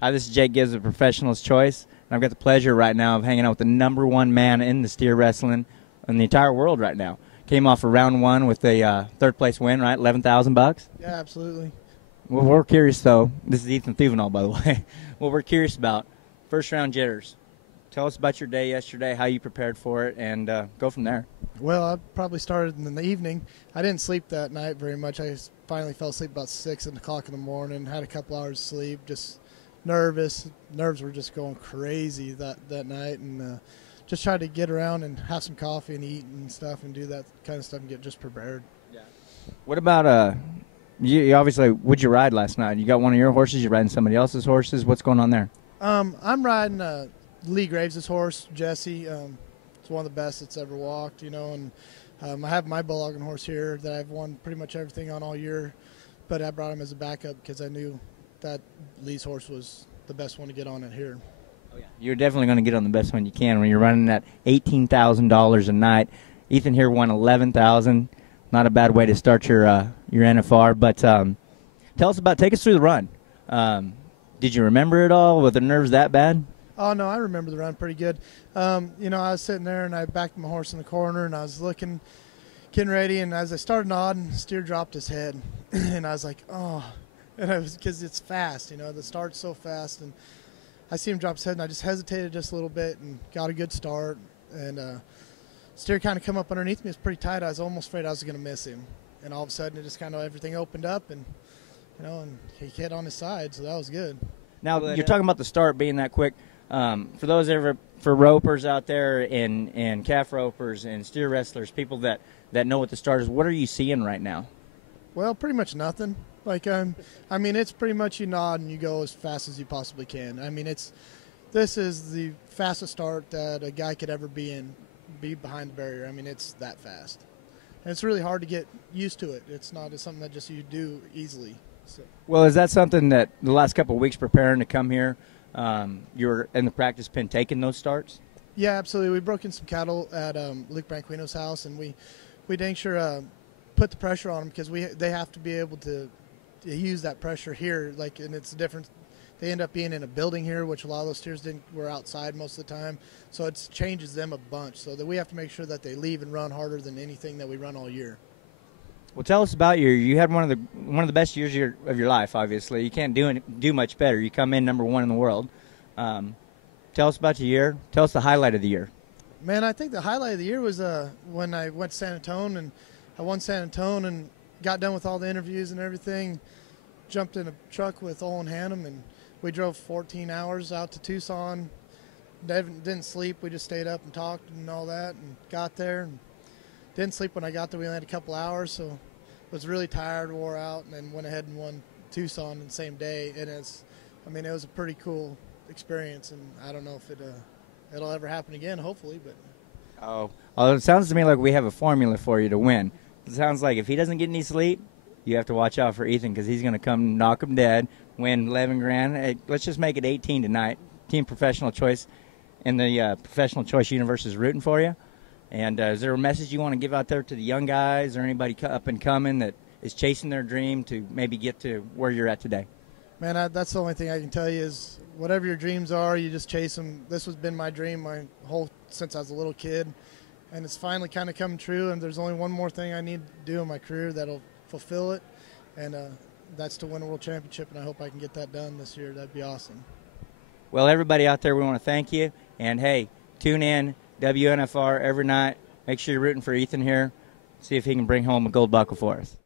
Hi, this is Jake Gibbs of Professional's Choice, and I've got the pleasure right now of hanging out with the #1 man in the steer wrestling in the entire world right now. Came off of round one with a third-place win, right? $11,000. Yeah, absolutely. Well, we're curious, though. This is Ethen Thouvenell, by the way. What we're curious about, first-round jitters. Tell us about your day yesterday, how you prepared for it, and go from there. Well, I probably started in the evening. I didn't sleep that night very much. I finally fell asleep about 6 o'clock in the morning, had a couple hours of sleep, just nervous. Nerves were just going crazy that night, and just tried to get around and have some coffee and eat and stuff and do that kind of stuff and get just prepared. Yeah. What about, you obviously, would you ride last night? You got one of your horses, you're riding somebody else's horses. What's going on there? I'm riding Lee Graves' horse, Jesse. It's one of the best that's ever walked, you know, and I have my bulldogging horse here that I've won pretty much everything on all year, but I brought him as a backup because I knew that Lee's horse was the best one to get on it here. Oh, yeah. You're definitely going to get on the best one you can when you're running at $18,000 a night. Ethen here won $11,000. Not a bad way to start your NFR, but tell us take us through the run. Did you remember it all? Were the nerves that bad? Oh, no, I remember the run pretty good. You know, I was sitting there, and I backed my horse in the corner, and I was looking, getting ready, and as I started nodding, steer dropped his head, and I was like, oh, and I was, because it's fast, you know, the start's so fast, and I see him drop his head, and I just hesitated just a little bit and got a good start, and steer kind of come up underneath me. It was pretty tight. I was almost afraid I was going to miss him, and all of a sudden, it just kind of everything opened up, and, you know, and he hit on his side, so that was good. Now, you're talking about the start being that quick. For those for ropers out there and calf ropers and steer wrestlers, people that know what the start is, what are you seeing right now? Well, pretty much nothing. Like, I mean, it's pretty much you nod and you go as fast as you possibly can. I mean, this is the fastest start that a guy could ever be behind the barrier. I mean, it's that fast. And it's really hard to get used to it. It's not something that just you do easily. So. Well, is that something that the last couple of weeks preparing to come here, you're in the practice pen taking those starts? Yeah, absolutely. We broke in some cattle at Luke Branquino's house, and we dang sure put the pressure on them because they have to be able to use that pressure here. Like, and it's different. They end up being in a building here, which a lot of those steers were outside most of the time. So it changes them a bunch. So that we have to make sure that they leave and run harder than anything that we run all year. Well, tell us about you had one of the best years of your life. Obviously, you can't do much better. You come in #1 in the world. Tell us about your year. Tell us the highlight of the year. Man, I think the highlight of the year was when I went to San Antonio, and I won San Antonio and got done with all the interviews and everything. Jumped in a truck with Olin Hannum, and we drove 14 hours out to Tucson. Didn't sleep. We just stayed up and talked and all that, and got there. And didn't sleep when I got there. We only had a couple hours, so was really tired, wore out, and then went ahead and won Tucson in the same day. And it was a pretty cool experience, and I don't know if it'll ever happen again, hopefully. But well, it sounds to me like we have a formula for you to win. It sounds like if he doesn't get any sleep, you have to watch out for Ethen because he's going to come knock him dead, win 11 grand. Hey, let's just make it 18 tonight. Team Professional Choice and the Professional Choice Universe is rooting for you. And is there a message you want to give out there to the young guys or anybody up and coming that is chasing their dream to maybe get to where you're at today? Man, that's the only thing I can tell you is whatever your dreams are, you just chase them. This has been my dream since I was a little kid, and it's finally kind of come true, and there's only one more thing I need to do in my career that'll fulfill it, and that's to win a world championship, and I hope I can get that done this year. That'd be awesome. Well, everybody out there, we want to thank you, and hey, tune in WNFR every night. Make sure you're rooting for Ethen here. See if he can bring home a gold buckle for us.